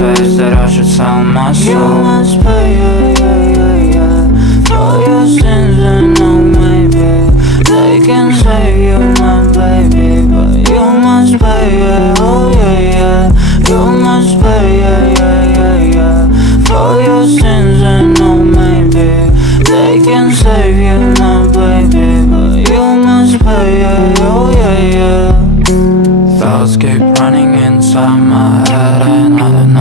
says that I should tell myself You must pay, yeah, yeah, yeah, yeah, for your sins. And no, maybe they can save you, my baby, but you must pay, yeah, oh yeah, yeah. You must pay, yeah, yeah, yeah, yeah, for your sins. And no, maybe they can save you, my baby, but you must pay, yeah, oh yeah, yeah. Thoughts keep running inside my head and I don't know